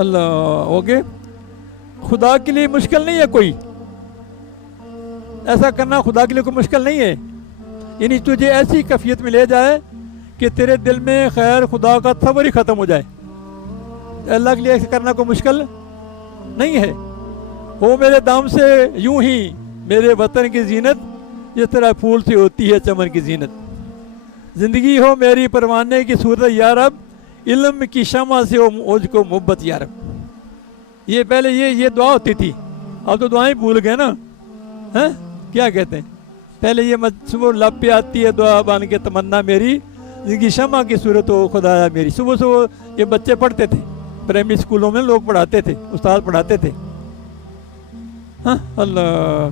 اللہ okay. خدا کے لیے مشکل نہیں ہے کوئی ایسا کرنا، خدا کے لیے کوئی مشکل نہیں ہے. یعنی تجھے ایسی کیفیت میں لے جائے کہ تیرے دل میں خیر خدا کا تصور ہی ختم ہو جائے. اللہ کے لیے ایسا کرنا کوئی مشکل نہیں ہے. وہ میرے دام سے یوں ہی میرے وطن کی زینت جس طرح پھول سے ہوتی ہے چمن کی زینت. زندگی ہو میری پروانے کی صورت یا رب، علم کی شمع سے ہو مجھ کو محبت یا رب. یہ پہلے یہ دعا ہوتی تھی، اب تو دعائیں بھول گئے نا. ہاں کیا کہتے ہیں؟ پہلے یہ صبح لب پہ آتی ہے دعا بان کے تمنا میری، زندگی شمع کی صورت ہو خدایا میری. صبح صبح یہ بچے پڑھتے تھے، پرائمری اسکولوں میں لوگ پڑھاتے تھے، استاد پڑھاتے تھے. ہاں اللہ.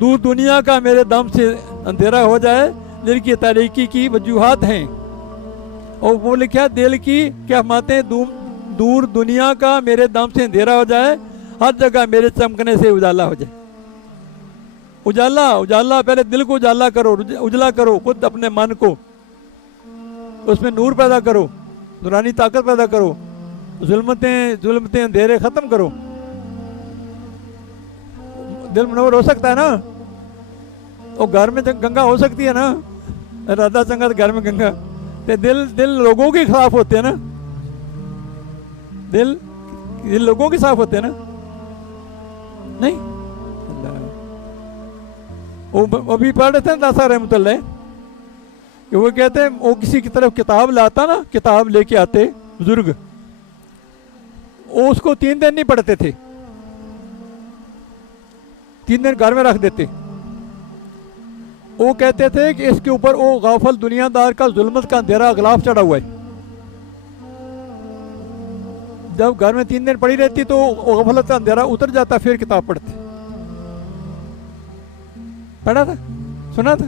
دور دنیا کا میرے دم سے اندھیرا ہو جائے، دل کی تاریکی کی وجوہات ہیں. اور وہ لکھا دل کی کیا ماتے ہیں، دور دنیا کا میرے دم سے اندھیرا ہو جائے، ہر جگہ میرے چمکنے سے اجالا ہو جائے. اجالا پہلے دل کو اجالا کرو، اجلا کرو خود اپنے من کو، اس میں نور پیدا کرو، نورانی طاقت پیدا کرو، ظلمتیں اندھیرے ختم کرو. دل منور ہو سکتا ہے نا. اور گھر میں گنگا ہو سکتی ہے نا، رادا چنگا تو گھر میں گنگا. دل لوگوں کے خلاف ہوتے ہیں نا، دل لوگوں کے خلاف ہوتے ہیں نا. نہیں وہ ابھی پڑھ رہے تھے داسا رحمۃ اللہ کہ وہ کہتے ہیں وہ کسی کی طرف کتاب لاتا نا، کتاب لے کے آتے بزرگ، وہ اس کو 3 دن نہیں پڑھتے تھے، 3 دن گھر میں رکھ دیتے. وہ کہتے تھے کہ اس کے اوپر وہ غافل دنیا دار کا ظلمت کا اندھیرا غلاف چڑھا ہوا ہے. جب گھر میں 3 دن پڑی رہتی تو غفلت کا اندھیرا اتر جاتا، پھر کتاب پڑھتے. پڑھا تھا، سنا تھا،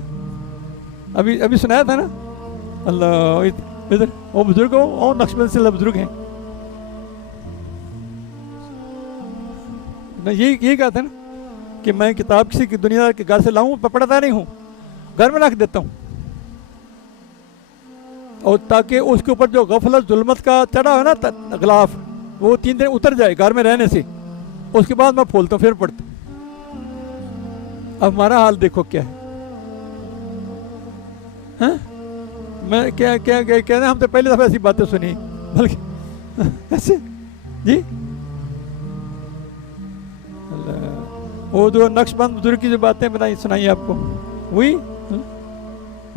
ابھی سنایا تھا نا. اللہ ادھر وہ بزرگ ہو، نقشبند سے بزرگ ہیں، یہی کہا تھا نا کہ میں کتاب کسی کی دنیا کے گھر سے لاؤں، پڑھتا نہیں ہوں، گھر میں رکھ دیتا ہوں. اور تاکہ اس کے اوپر جو غفلت ظلمت کا چڑھا ہے نا غلاف، وہ 3 دن اتر جائے گھر میں رہنے سے. اس کے بعد میں کھولتا ہوں پھر پڑھتا ہوں. اب ہمارا حال دیکھو کیا ہے. ہاں میں کیا کہنا، ہم تو پہلی دفعہ ایسی باتیں سنی، بلکہ ایسے جی. وہ جو نقش بند بزرگ کی جو باتیں بنائی سنائی آپ کو وہی.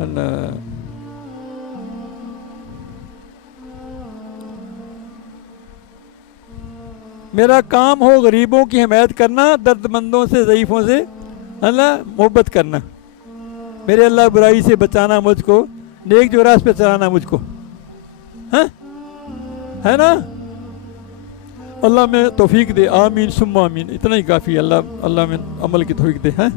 اللہ میرا کام ہو غریبوں کی حمایت کرنا، درد مندوں سے ضعیفوں سے اللہ محبت کرنا. میرے اللہ برائی سے بچانا مجھ کو، نیک جو راست پہ چلانا مجھ کو. ہاں ہے نا. اللہ میں توفیق دے، آمین ثم آمین. اتنا ہی کافی. اللہ میں عمل کی توفیق دے. ہیں